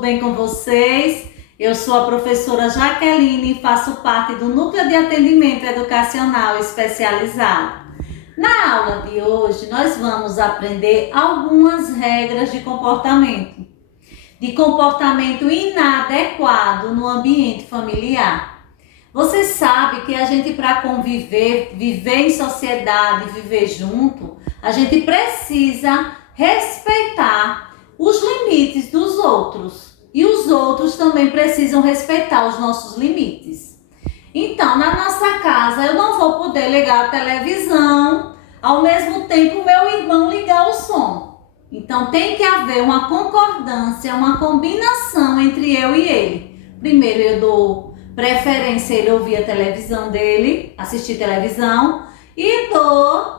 bem com vocês? Eu sou a professora Jaqueline e faço parte do Núcleo de Atendimento Educacional Especializado. Na aula de hoje, nós vamos aprender algumas regras de comportamento inadequado no ambiente familiar. Você sabe que a gente, para conviver, viver em sociedade, viver junto, a gente precisa respeitar os limites dos outros. E os outros também precisam respeitar os nossos limites. Então, na nossa casa, eu não vou poder ligar a televisão, ao mesmo tempo meu irmão ligar o som. Então, tem que haver uma concordância, uma combinação entre eu e ele. Primeiro, eu dou preferência a ele ouvir a televisão dele, assistir televisão, e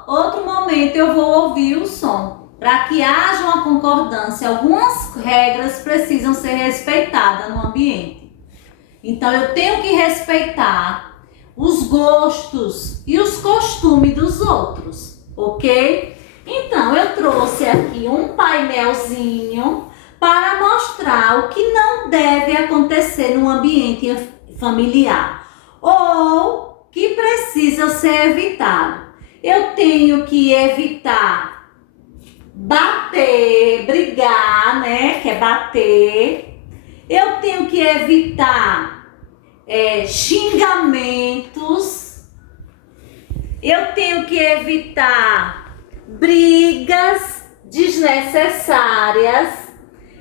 outro momento eu vou ouvir o som. Para que haja uma concordância, algumas regras precisam ser respeitadas no ambiente. Então, eu tenho que respeitar os gostos e os costumes dos outros, ok? Então, eu trouxe aqui um painelzinho para mostrar o que não deve acontecer no ambiente familiar ou que precisa ser evitado. Eu tenho que evitar bater, brigar, né? Que é bater. Eu tenho que evitar xingamentos. Eu tenho que evitar brigas desnecessárias.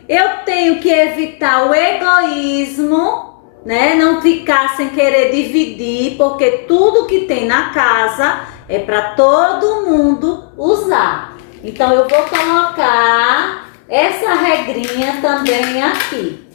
Eu tenho que evitar o egoísmo, né? Não ficar sem querer dividir, porque tudo que tem na casa é para todo mundo usar. Então, eu vou colocar essa regrinha também aqui.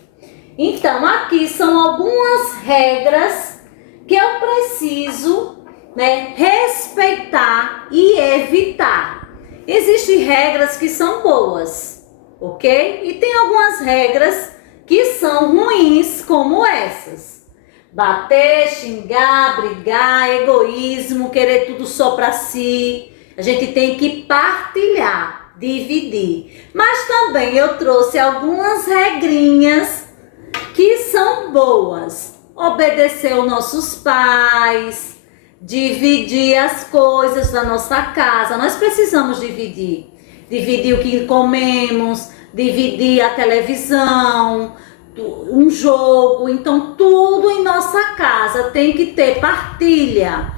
Então, aqui são algumas regras que eu preciso, né, respeitar e evitar. Existem regras que são boas, ok? E tem algumas regras que são ruins, como essas. Bater, xingar, brigar, egoísmo, querer tudo só para si. A gente tem que partilhar, dividir. Mas também eu trouxe algumas regrinhas que são boas. Obedecer aos nossos pais, dividir as coisas da nossa casa. Nós precisamos dividir. Dividir o que comemos, dividir a televisão, um jogo. Então, tudo em nossa casa tem que ter partilha.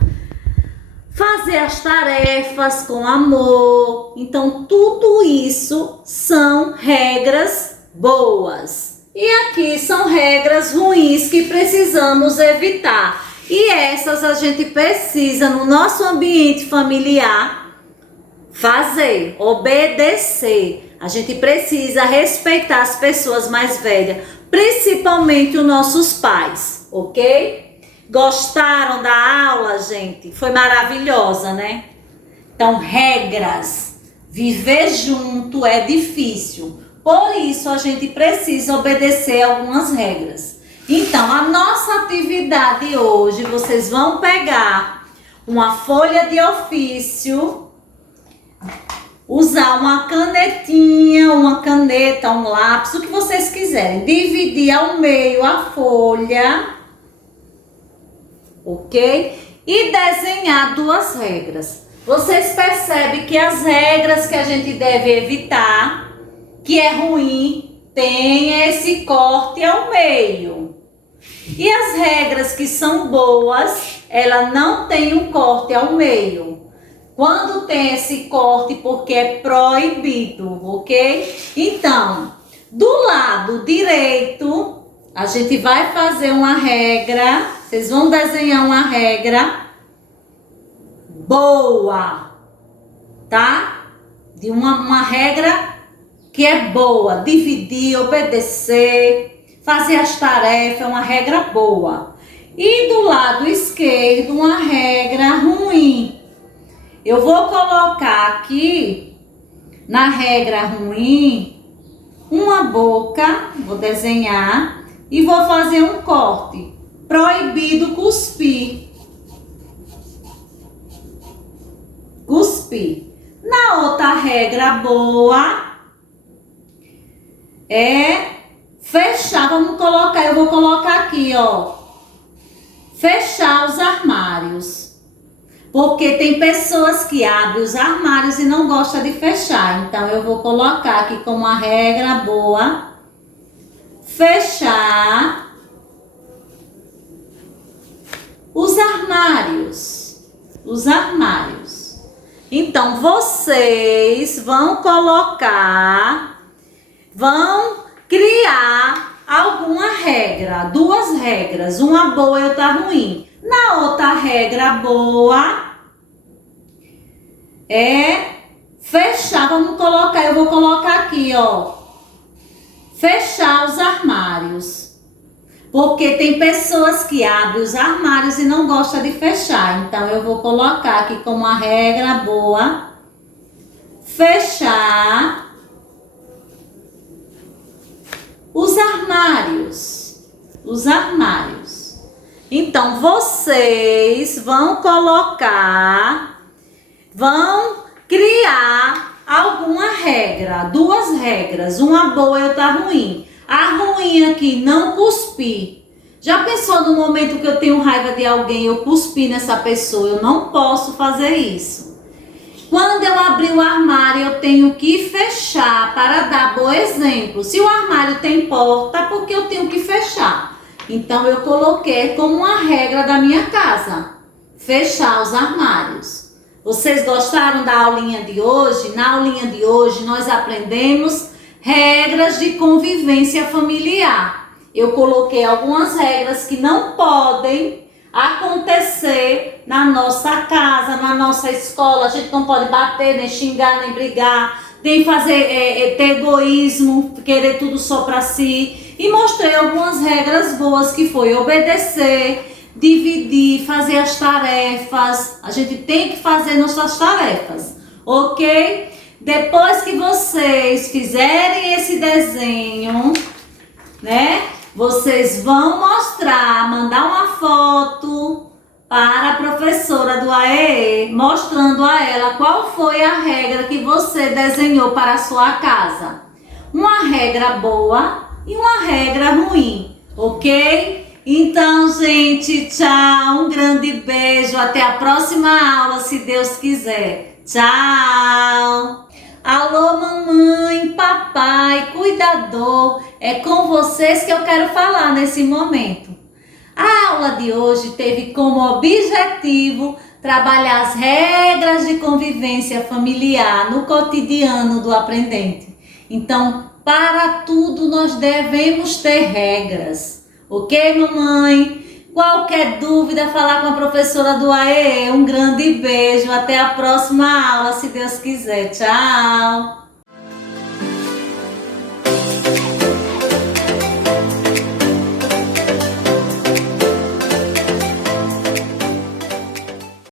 Fazer as tarefas com amor. Então, tudo isso são regras boas. E aqui são regras ruins que precisamos evitar. E essas a gente precisa, no nosso ambiente familiar, fazer, obedecer. A gente precisa respeitar as pessoas mais velhas, principalmente os nossos pais, ok? Gostaram da aula, gente? Foi maravilhosa, né? Então, regras. Viver junto é difícil. Por isso, a gente precisa obedecer algumas regras. Então, a nossa atividade hoje, vocês vão pegar uma folha de ofício, usar uma canetinha, uma caneta, um lápis, o que vocês quiserem. Dividir ao meio a folha, ok? E desenhar duas regras. Vocês percebem que as regras que a gente deve evitar, que é ruim, tem esse corte ao meio. E as regras que são boas, ela não tem um corte ao meio. Quando tem esse corte, porque é proibido, ok? Então, do lado direito, a gente vai fazer uma regra. Vocês vão desenhar uma regra boa, tá? De uma regra que é boa. Dividir, obedecer, fazer as tarefas, é uma regra boa. E do lado esquerdo, uma regra ruim. Eu vou colocar aqui, na regra ruim, uma boca, vou desenhar, e vou fazer um corte. Proibido cuspir. Cuspir. Na outra regra boa, é Fechar, vamos colocar, eu vou colocar aqui, ó. Fechar os armários. Porque tem pessoas que abrem os armários e não gostam de fechar. Então, eu vou colocar aqui como uma regra boa. Fechar os armários. Os armários. Então, vocês vão colocar, vão criar alguma regra. Duas regras. Uma boa e outra ruim. Na outra regra boa é fechar, vamos colocar, eu vou colocar aqui, ó. Fechar os armários. Porque tem pessoas que abrem os armários e não gostam de fechar. Então, eu vou colocar aqui como uma regra boa. Fechar os armários. Os armários. Então, vocês vão colocar, vão criar alguma regra, duas regras, uma boa e outra ruim. A ruim aqui, não cuspir. Já pensou no momento que eu tenho raiva de alguém, eu cuspi nessa pessoa? Eu não posso fazer isso. Quando eu abrir o armário, eu tenho que fechar para dar bom exemplo. Se o armário tem porta, porque eu tenho que fechar. Então, eu coloquei como uma regra da minha casa, fechar os armários. Vocês gostaram da aulinha de hoje? Na aulinha de hoje, nós aprendemos regras de convivência familiar. Eu coloquei algumas regras que não podem acontecer na nossa casa, na nossa escola. A gente não pode bater, nem xingar, nem brigar, nem fazer, ter egoísmo, querer tudo só para si. E mostrei algumas regras boas que foi obedecer, dividir, fazer as tarefas. A gente tem que fazer nossas tarefas, ok? Depois que vocês fizerem esse desenho, né? Vocês vão mostrar, mandar uma foto para a professora do AEE, mostrando a ela qual foi a regra que você desenhou para a sua casa. Uma regra boa e uma regra ruim, ok? Então, gente, tchau, um grande beijo, até a próxima aula, se Deus quiser. Tchau! Alô, mamãe, papai, cuidador, é com vocês que eu quero falar nesse momento. A aula de hoje teve como objetivo trabalhar as regras de convivência familiar no cotidiano do aprendente. Então, para tudo nós devemos ter regras, ok, mamãe? Qualquer dúvida, falar com a professora do AEE. Um grande beijo, até a próxima aula, se Deus quiser. Tchau!